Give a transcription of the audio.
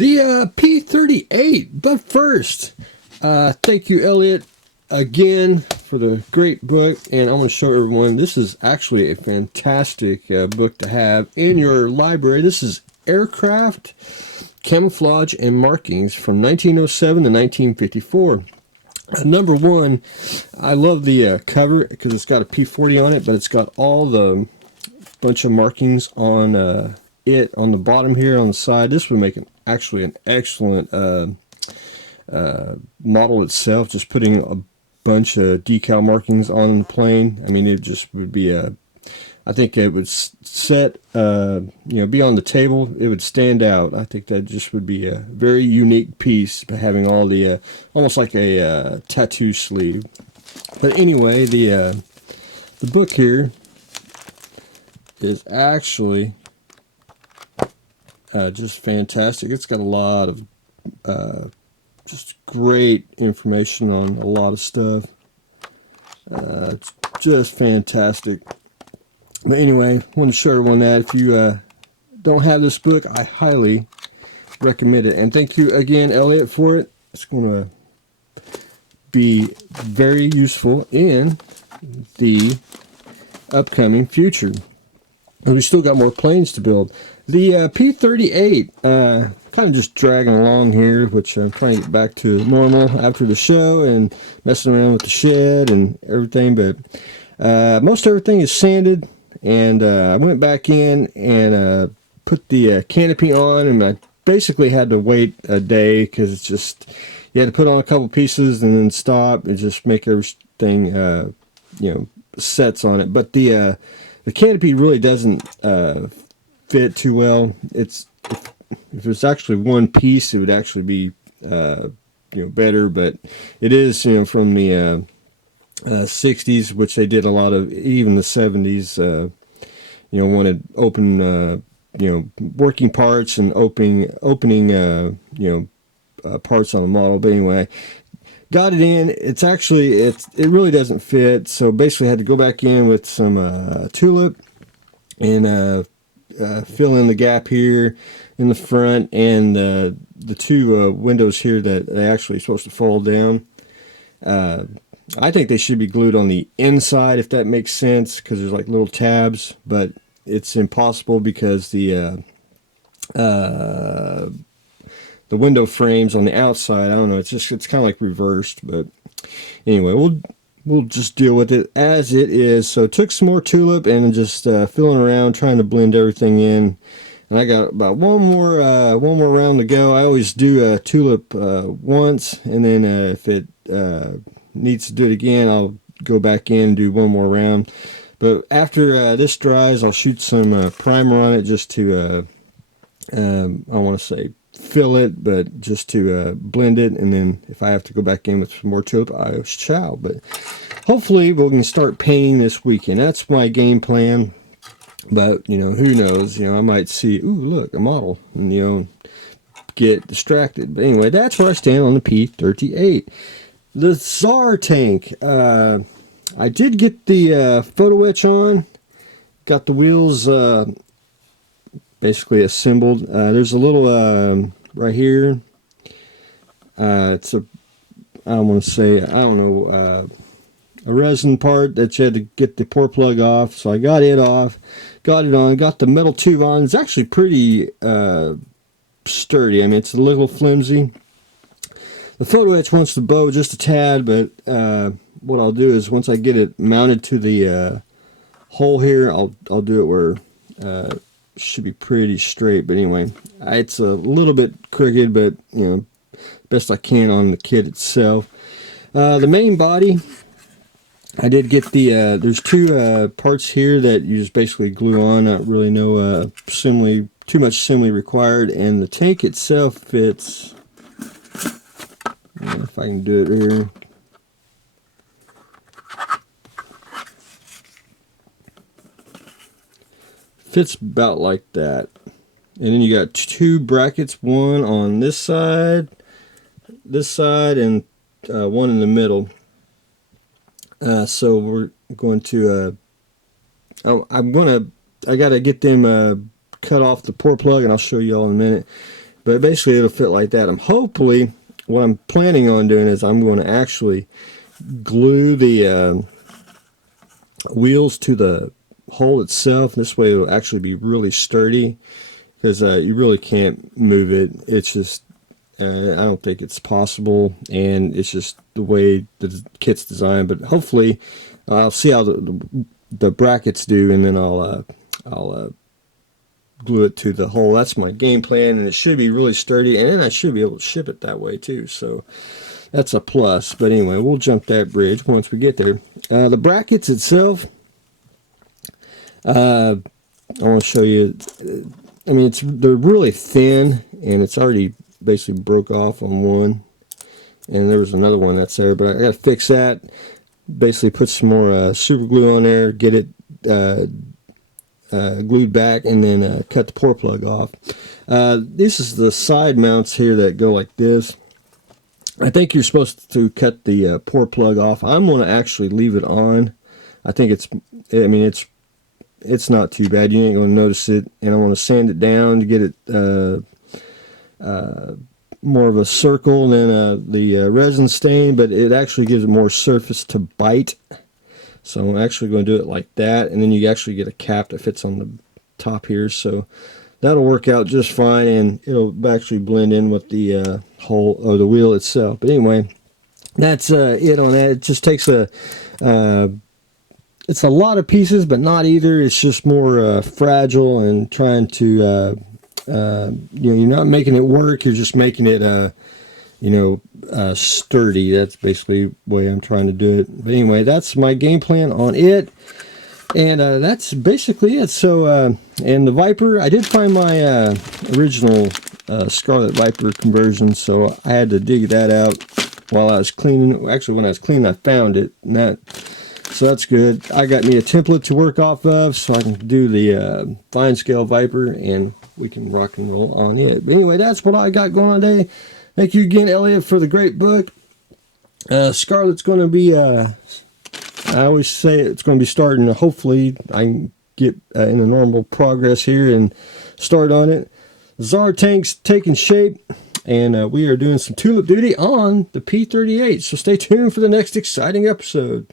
The P38. But first, thank you, Elliot, again for the great book. And I want to show everyone, this is actually a fantastic book to have in your library. This is Aircraft, Camouflage, and Markings from 1907 to 1954. Number one, I love the cover because it's got a P40 on it, but it's got all the bunch of markings on it on the bottom here on the side. This would make actually an excellent model itself, just putting a bunch of decal markings on the plane. I mean, it just would be I think it would set, be on the table. It would stand out. I think that just would be a very unique piece, having all the, almost like a tattoo sleeve. But anyway, the book here is actually just fantastic. It's got a lot of just great information on a lot of stuff. It's just fantastic. But anyway, I want to show everyone that. If you don't have this book, I highly recommend it. And thank you again, Elliot, for it. It's going to be very useful in the upcoming future. And we still got more planes to build. The P-38, kind of just dragging along here, which I'm trying to get back to normal after the show and messing around with the shed and everything. But most everything is sanded. And I went back in and put the canopy on, and I basically had to wait a day because it's just, you had to put on a couple pieces and then stop and just make everything, sets on it. But the canopy really doesn't fit too well. If it's actually one piece, it would actually be better. But it is from the 60s, which they did a lot of, even the 70s, wanted open, working parts and opening, parts on the model. But anyway, got it in. It's actually, it really doesn't fit. So basically had to go back in with some Tulip and fill in the gap here in the front and the two windows here that they actually supposed to fall down. I think they should be glued on the inside, if that makes sense, because there's like little tabs, but it's impossible because the window frames on the outside, I don't know, it's kind of like reversed. But anyway, we'll just deal with it as it is. So took some more Tulip and just filling around, trying to blend everything in. And I got about one more round to go. I always do Tulip once, and then if it needs to do it again, I'll go back in and do one more round. But after this dries, I'll shoot some primer on it just to, I don't want to say fill it, but just to blend it. And then if I have to go back in with some more Tulip, I shall. But hopefully we can start painting this weekend. That's my game plan. But, who knows? I might see, ooh, look, a model, and, get distracted. But anyway, that's where I stand on the P-38. The Tsar tank, I did get the photo etch on, got the wheels basically assembled. There's a little, right here, it's a, I don't want to say, I don't know, a resin part that you had to get the pour plug off. So I got it off, got it on, got the metal tube on. It's actually pretty sturdy. I mean, it's a little flimsy. The photo etch wants to bow just a tad, but what I'll do is once I get it mounted to the hole here, I'll do it where it should be pretty straight. But anyway, it's a little bit crooked, but best I can on the kit itself. The main body, I did get the there's two parts here that you just basically glue on. Not really no too much assembly required, and the tank itself fits. If I can do it here. Fits about like that. And then you got two brackets, one on this side, and one in the middle. So we're going to, I got to get them cut off the pour plug, and I'll show you all in a minute. but basically it'll fit like that. Hopefully what I'm planning on doing is I'm going to actually glue the wheels to the hole itself. This way it'll actually be really sturdy, because you really can't move it. It's just I don't think it's possible, and it's just the way the kit's designed. But hopefully I'll see how the brackets do, and then I'll glue it to the hole. That's my game plan, and it should be really sturdy, and then I should be able to ship it that way too, so that's a plus. But anyway, we'll jump that bridge once we get there. The brackets itself, I want to show you. I mean, they're really thin, and it's already basically broke off on one, and there was another one that's there, but I gotta fix that. Basically put some more super glue on there, get it glued back, and then cut the pour plug off. This is the side mounts here that go like this. I think you're supposed to cut the pour plug off. I'm going to actually leave it on. I think it's not too bad. You ain't going to notice it. And I want to sand it down to get it more of a circle than the resin stain, but it actually gives it more surface to bite. So I'm actually going to do it like that, and then you actually get a cap that fits on the top here, so that'll work out just fine, and it'll actually blend in with the hole or the wheel itself. But anyway, that's it on that. It just takes it's a lot of pieces, but not either. It's just more fragile, and trying to you're not making it work, you're just making it sturdy. That's basically the way I'm trying to do it. But anyway, that's my game plan on it, and that's basically it. So and the Viper, I did find my original Scarlet Viper conversion, so I had to dig that out while I was cleaning. Actually, when I was cleaning, I found it, and so that's good. I got me a template to work off of, so I can do the fine scale Viper, and we can rock and roll on it. But anyway, that's what I got going on today. Thank you again, Elliot, for the great book. Scarlet's going to be, I always say it's going to be starting, hopefully I can get in a normal progress here and start on it. Tsar tank's taking shape, and we are doing some tulip duty on the P38. So stay tuned for the next exciting episode.